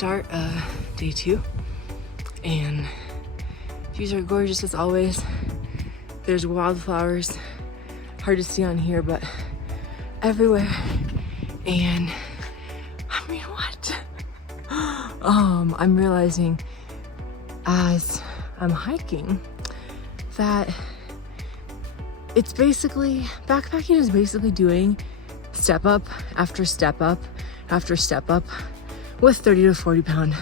start of day 2, and views are gorgeous as always. There's wildflowers, hard to see on here, but everywhere. And I mean, what? I'm realizing as I'm hiking that it's basically, backpacking is basically doing step up after step up after step up with 30 to 40 pound,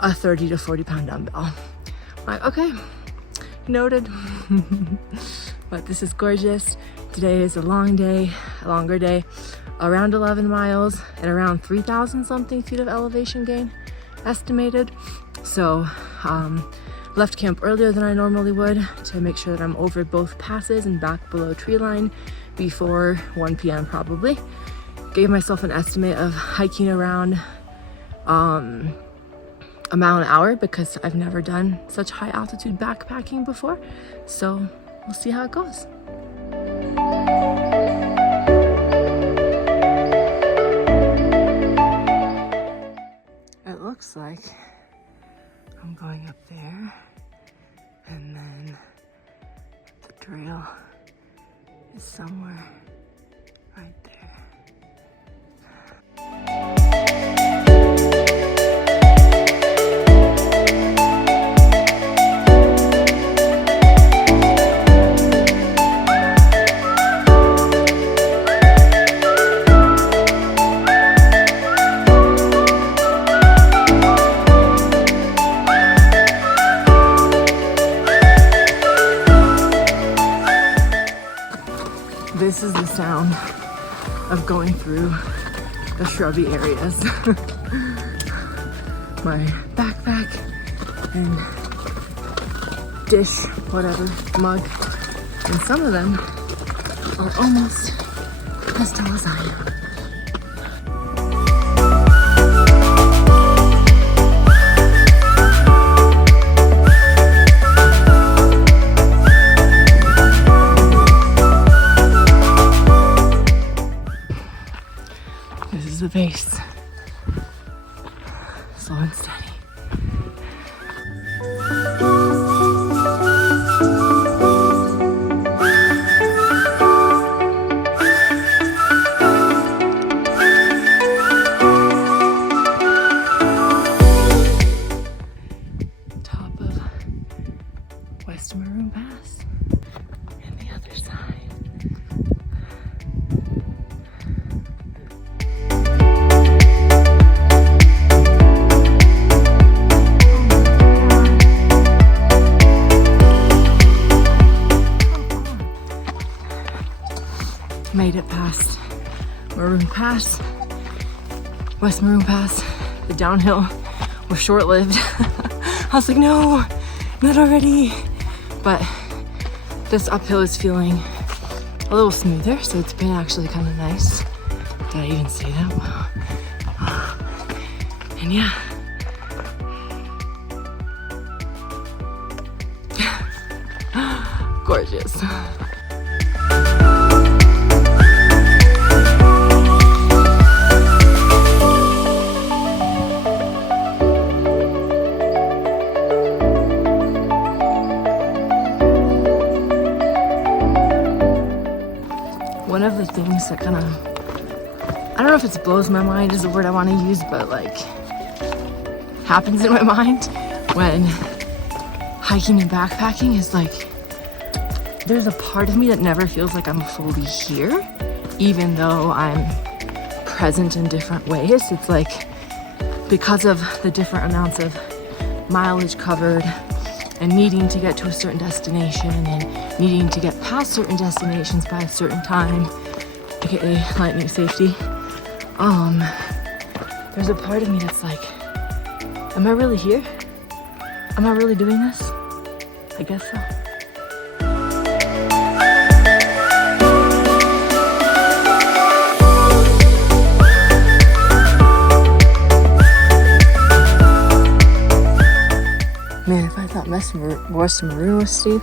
a 30 to 40 pound dumbbell. Like, okay, noted. But this is gorgeous. Today is a long day, a longer day, around 11 miles and around 3,000 something feet of elevation gain estimated. So left camp earlier than I normally would to make sure that I'm over both passes and back below tree line before 1 p.m. probably. Gave myself an estimate of hiking around a mile an hour because I've never done such high altitude backpacking before. So we'll see how it goes. It looks like I'm going up there, and then the trail is somewhere right there. This is the sound of going through the shrubby areas. My backpack and dish, whatever, mug, and some of them are almost as tall as I am. This is the base. Slow and steady. Top of Maroon Pass and the other side. Made it past Maroon Pass, West Maroon Pass. The downhill was short-lived. I was like, no, not already. But this uphill is feeling a little smoother, so it's been actually kind of nice. Did I even say that? Wow. And yeah. Gorgeous. One of the things that kind of, I don't know if it's blows my mind is the word I want to use, but like happens in my mind when hiking and backpacking is like, there's a part of me that never feels like I'm fully here, even though I'm present in different ways. It's like, because of the different amounts of mileage covered and needing to get to a certain destination and needing to get past certain destinations by a certain time, aka lightning safety, there's a part of me that's like, am I really here? Am I really doing this? I guess so. Man, if I thought West Maroon was steep,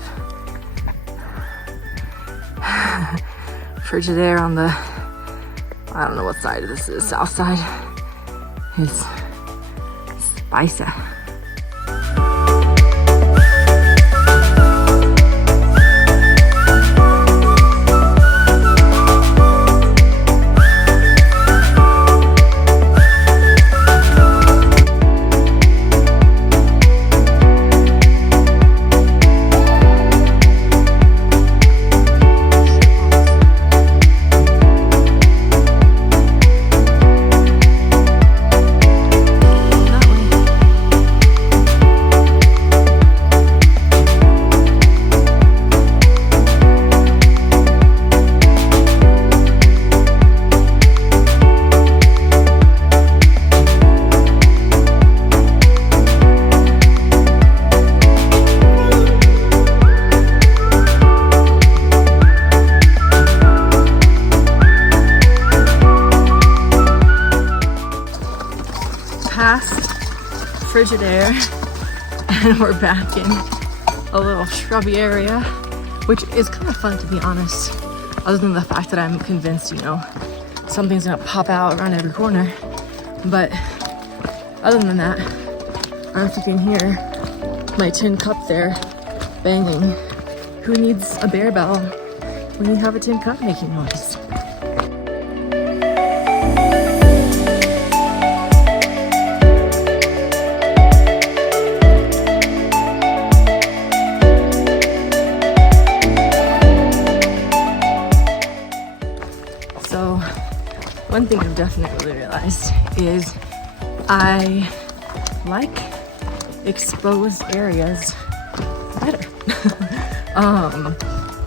for today on the, I don't know what side of this is, south side, is Paisa. Past Frigidaire, and we're back in a little shrubby area, which is kind of fun, to be honest, other than the fact that I'm convinced, you know, something's gonna pop out around every corner. But other than that, I don't know if you can hear my tin cup there banging. Who needs a bear bell when you have a tin cup making noise? So one thing I've definitely realized is I like exposed areas better.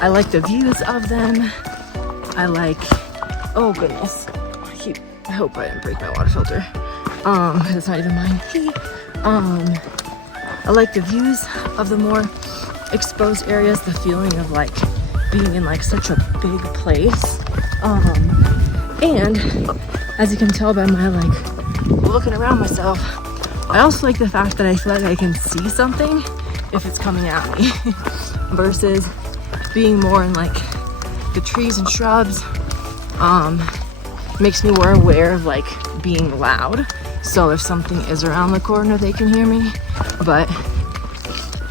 I like the views of them. I like, oh goodness, I hope I didn't break my water filter. It's not even mine. I like the views of the more exposed areas, the feeling of like being in like such a big place. And as you can tell by my like looking around myself, I also like the fact that I feel like I can see something if it's coming at me versus being more in like the trees and shrubs. Makes me more aware of like being loud. So if something is around the corner, they can hear me, but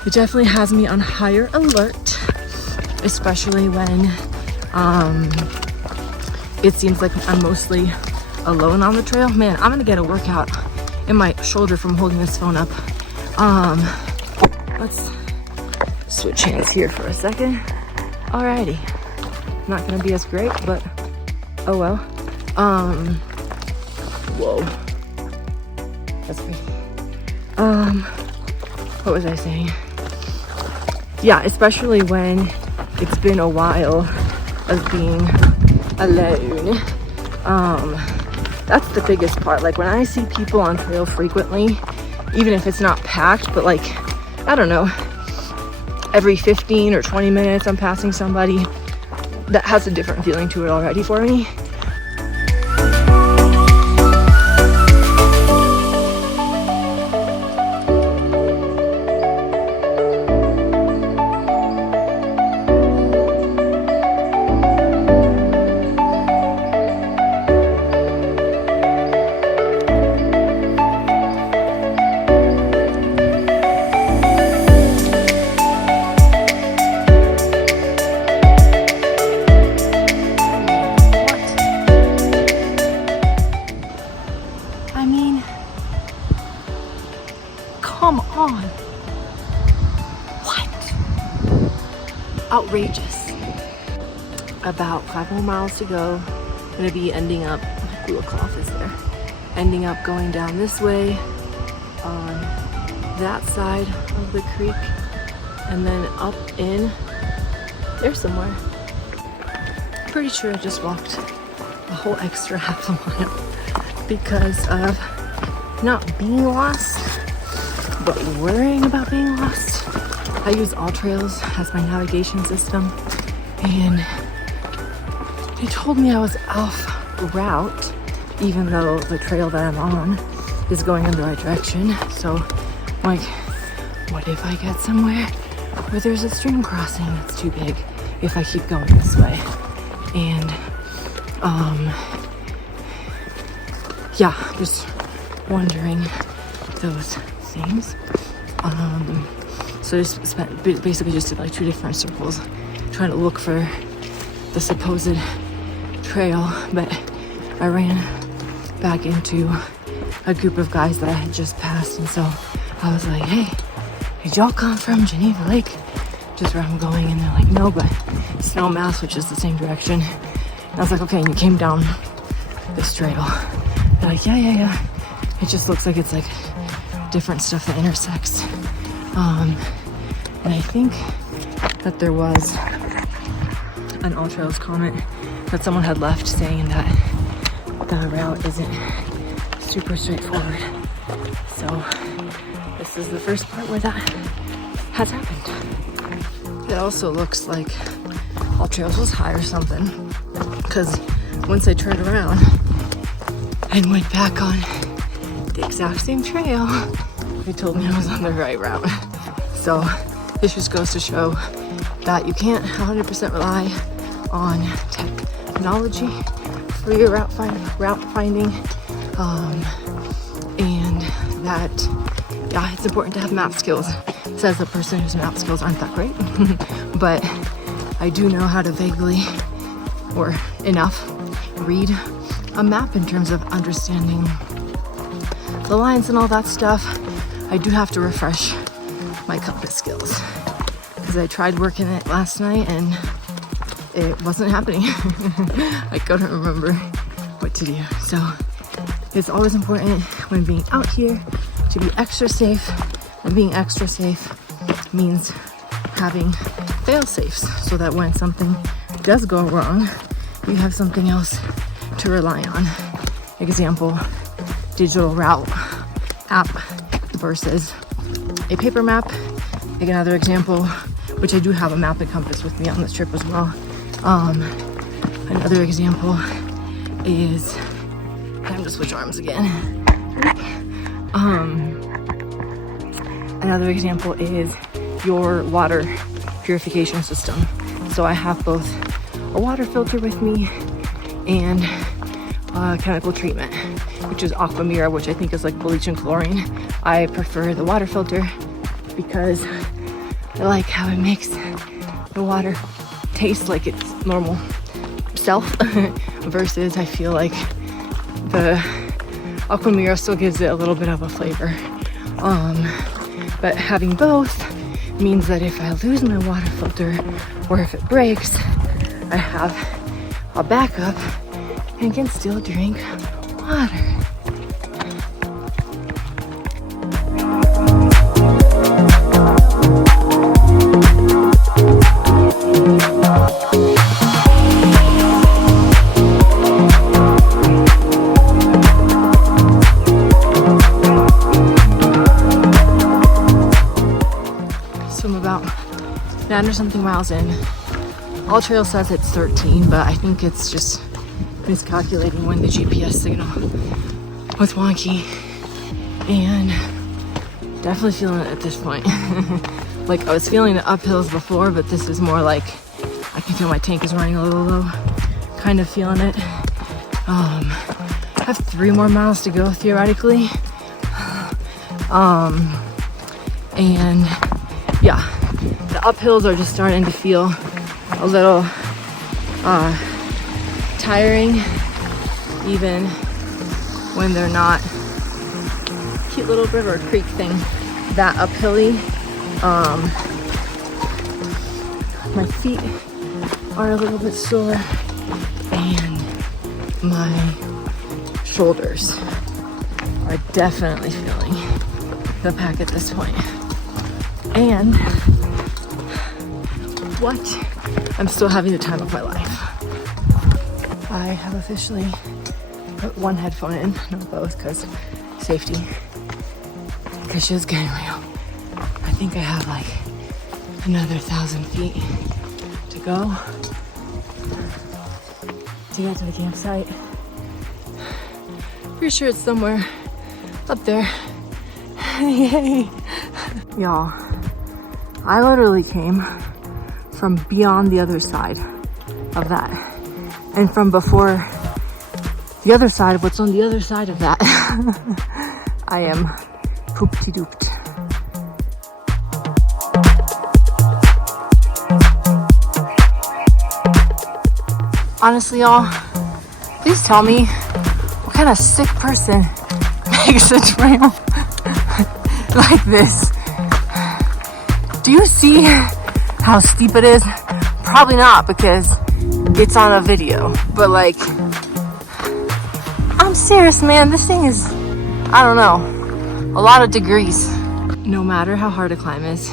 it definitely has me on higher alert, especially when it seems like I'm mostly alone on the trail. Man, I'm gonna get a workout in my shoulder from holding this phone up. Let's switch hands here for a second. Alrighty, not gonna be as great, but oh well. Whoa, that's me. What was I saying? Yeah, especially when it's been a while of being alone. That's the biggest part. Like when I see people on trail frequently, even if it's not packed, but like, I don't know, every 15 or 20 minutes I'm passing somebody, that has a different feeling to it already for me. Come on. What? Outrageous. About 5 more miles to go. I'm gonna be ending up, my Google cloth is there, ending up going down this way on that side of the creek and then up in there somewhere. Pretty sure I just walked a whole extra half a mile because of not being lost, but worrying about being lost. I use All Trails as my navigation system, and it told me I was off route, even though the trail that I'm on is going in the right direction. So I'm like, what if I get somewhere where there's a stream crossing that's too big if I keep going this way? And yeah, just wondering those things. So basically just did like 2 different circles trying to look for the supposed trail, but I ran back into a group of guys that I had just passed, and so I was like, hey, did y'all come from Geneva Lake? Just where I'm going, and they're like, no, but Snowmass, which is the same direction. And I was like, okay, and you came down this trail. They're like, yeah. It just looks like it's like different stuff that intersects. And I think that there was an All Trails comment that someone had left saying that the route isn't super straightforward. So this is the first part where that has happened. It also looks like All Trails was high or something, because once I turned around and went back on the exact same trail, they told me I was on the right route. So this just goes to show that you can't 100% rely on technology for your route finding, and that, yeah, it's important to have map skills. Says the person whose map skills aren't that great, but I do know how to vaguely or enough read a map in terms of understanding the lines and all that stuff. I do have to refresh my compass skills because I tried working it last night and it wasn't happening. I couldn't remember what to do. So it's always important when being out here to be extra safe, and being extra safe means having fail safes so that when something does go wrong, you have something else to rely on. Example, digital route app versus a paper map. Like another example, which I do have a map and compass with me on this trip as well. Another example is, time to switch arms again. Another example is your water purification system. So I have both a water filter with me and chemical treatment, which is Aqua Mira, which I think is like bleach and chlorine. I prefer the water filter because I like how it makes the water taste like its normal self versus I feel like the Aqua Mira still gives it a little bit of a flavor. But having both means that if I lose my water filter or if it breaks, I have a backup and can still drink water. So I'm about 9 or something miles in. All Trail says it's 13, but I think it's just miscalculating when the GPS signal was wonky, and definitely feeling it at this point. Like I was feeling the uphills before, but this is more like I can feel my tank is running a little low, kind of feeling it. I have 3 more miles to go theoretically, and yeah, the uphills are just starting to feel a little tiring, even when they're not. Cute little river creek thing that uphilly. My feet are a little bit sore and my shoulders are definitely feeling the pack at this point. And what? I'm still having the time of my life. I have officially put one headphone in, not both, because safety. Because shit's getting real. I think I have like another 1,000 feet to go to get to the campsite. Pretty sure it's somewhere up there. Yay! Y'all, I literally came from beyond the other side of that. And from before the other side of what's on the other side of that. I am Poop-de-dooped. Honestly, y'all, please tell me what kind of sick person makes a trail like this. Do you see how steep it is? Probably not, because it's on a video. But like, I'm serious, man. This thing is, I don't know, a lot of degrees. No matter how hard a climb is,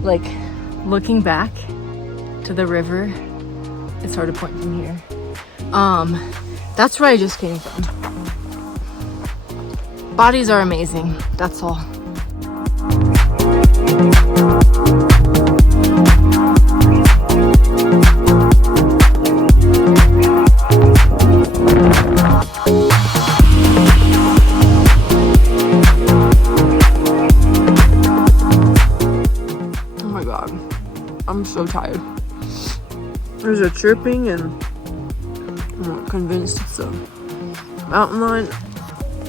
like looking back to the river, it's hard to point from here. That's where I just came from. Bodies are amazing, that's all. Oh my god, I'm so tired. There's a chirping and I'm not convinced it's a mountain lion.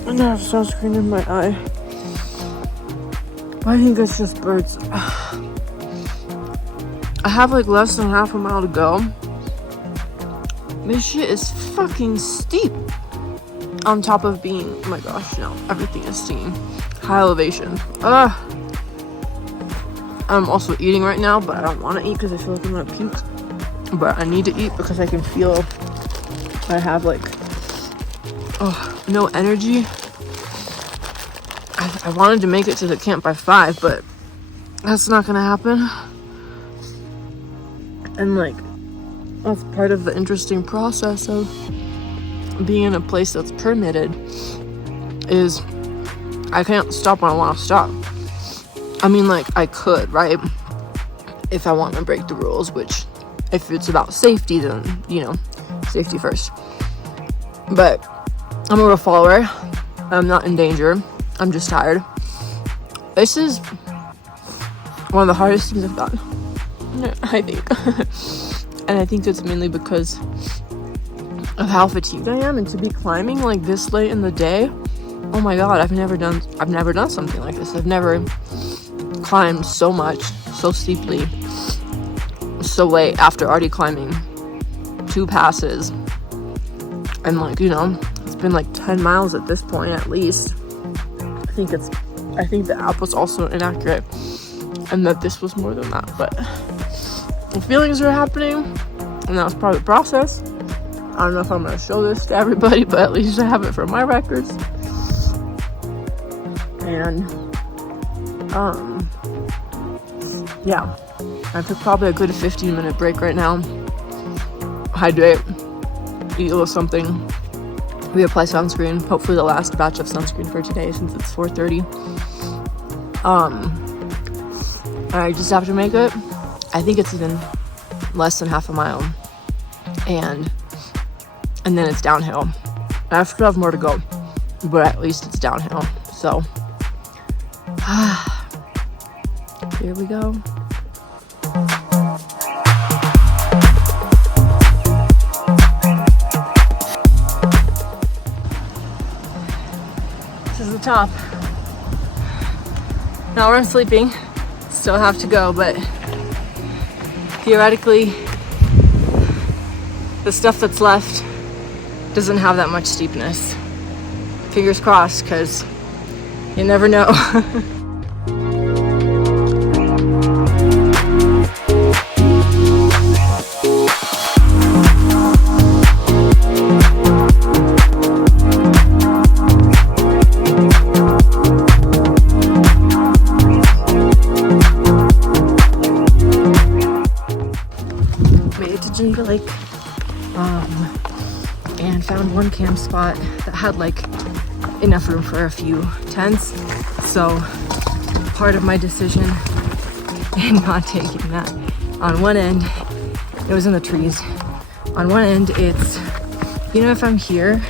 And I have sunscreen in my eye. I think it's just birds. I have like less than half a mile to go. This shit is fucking steep. On top of being, oh my gosh, no, everything is stinging. High elevation. I'm also eating right now, but I don't want to eat because I feel like I'm gonna puke. But I need to eat because I can feel I have like no energy. I wanted to make it to the camp by 5, but that's not gonna happen. And like, that's part of the interesting process of being in a place that's permitted, is I can't stop when I want to stop. I mean, like, I could, right? If I want to break the rules, which if it's about safety, then, you know, safety first. But I'm a real follower. I'm not in danger. I'm just tired. This is one of the hardest things I've done, I think. And I think it's mainly because of how fatigued I am, and to be climbing like this late in the day. Oh my god, I've never done something like this. I've never climbed so much, so steeply, so late after already climbing 2 passes. And like, you know, it's been like 10 miles at this point at least. I think the app was also inaccurate and that this was more than that, but the feelings are happening and that was part of the process. I don't know if I'm going to show this to everybody, but at least I have it for my records. And yeah, I took probably a good 15-minute break right now. Hydrate, eat a little something, reapply sunscreen, hopefully the last batch of sunscreen for today since it's 4:30. I just have to make it. I think it's even less than half a mile, and then it's downhill. I still have more to go, but at least it's downhill. So here we go. This is the top. Not where I'm sleeping. Still have to go, but theoretically, the stuff that's left doesn't have that much steepness. Fingers crossed, because you never know. Made it to Geneva Lake, and found one camp spot that had like enough room for a few tents. So part of my decision in not taking that, on one end it was in the trees, on one end it's, you know, if I'm here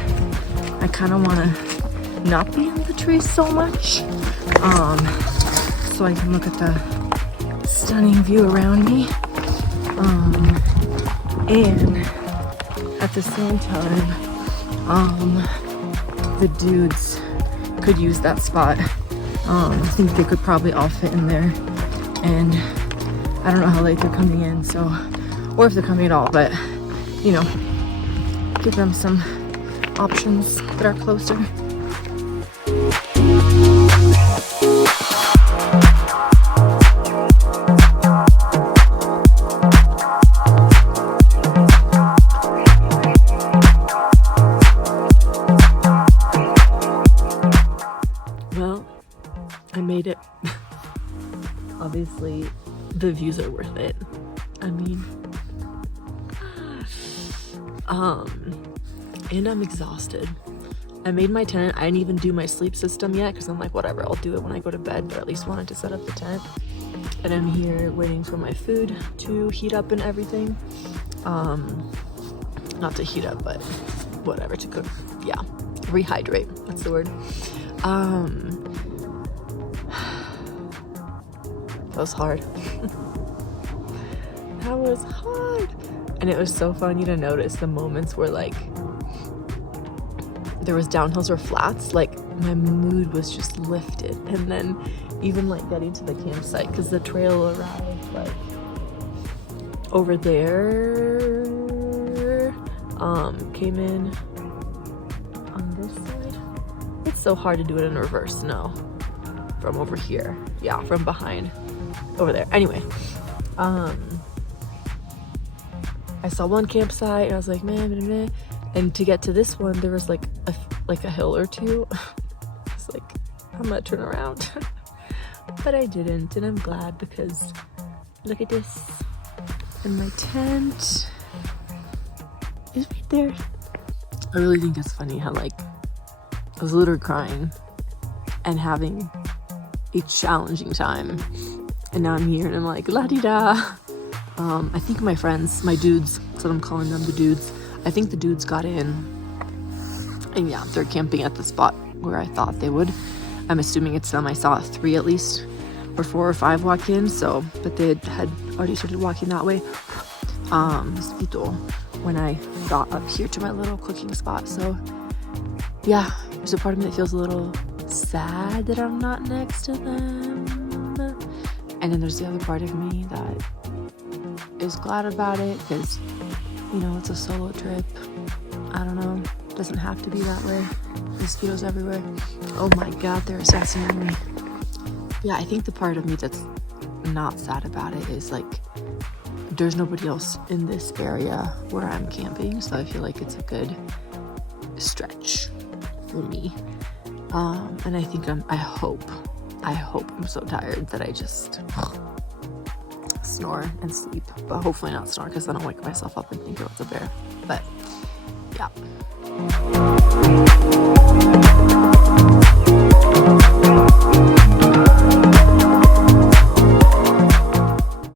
I kind of want to not be in the trees so much, so I can look at the stunning view around me, and at the same time the dudes could use that spot I think they could probably all fit in there, and I don't know how late they're coming in, so, or if they're coming at all, but you know, give them some options that are closer. Well, I made it. Obviously, the views are worth it. I mean, and I'm exhausted. I made my tent. I didn't even do my sleep system yet because I'm like, whatever, I'll do it when I go to bed, but at least wanted to set up the tent. And I'm here waiting for my food to heat up and everything. Not to heat up, but whatever, to cook. Yeah, rehydrate, that's the word. That was hard. That was hard. And it was so funny to notice the moments where like there was downhills or flats, like my mood was just lifted. And then even like getting to the campsite, because the trail arrived like over there, came in on this side. It's so hard to do it in reverse. No, from over here. Yeah, from behind over there. Anyway, I saw one campsite and I was like, man. And to get to this one, there was like a hill or two. I was like, I'm gonna turn around. But I didn't, and I'm glad because look at this. And my tent is right there. I really think it's funny how like I was literally crying and having a challenging time, and now I'm here and I'm like la-di-da. I think my friends, my dudes, that's what I'm calling them, the dudes, I think the dudes got in, and yeah, they're camping at the spot where I thought they would. I'm assuming it's them. I saw 3 at least, or 4 or 5 walk in, so, but they had already started walking that way when I got up here to my little cooking spot. So yeah, there's a part of me that feels a little sad that I'm not next to them, and then there's the other part of me that is glad about it because, you know, it's a solo trip. I don't know, it doesn't have to be that way. Mosquitoes everywhere. Oh my god, they're assassinating me. Yeah, I think the part of me that's not sad about it is like there's nobody else in this area where I'm camping, so I feel like it's a good stretch for me. And I think I hope I'm so tired that I just snore and sleep, but hopefully not snore because I don't wake myself up and think, oh, it's a bear. But yeah.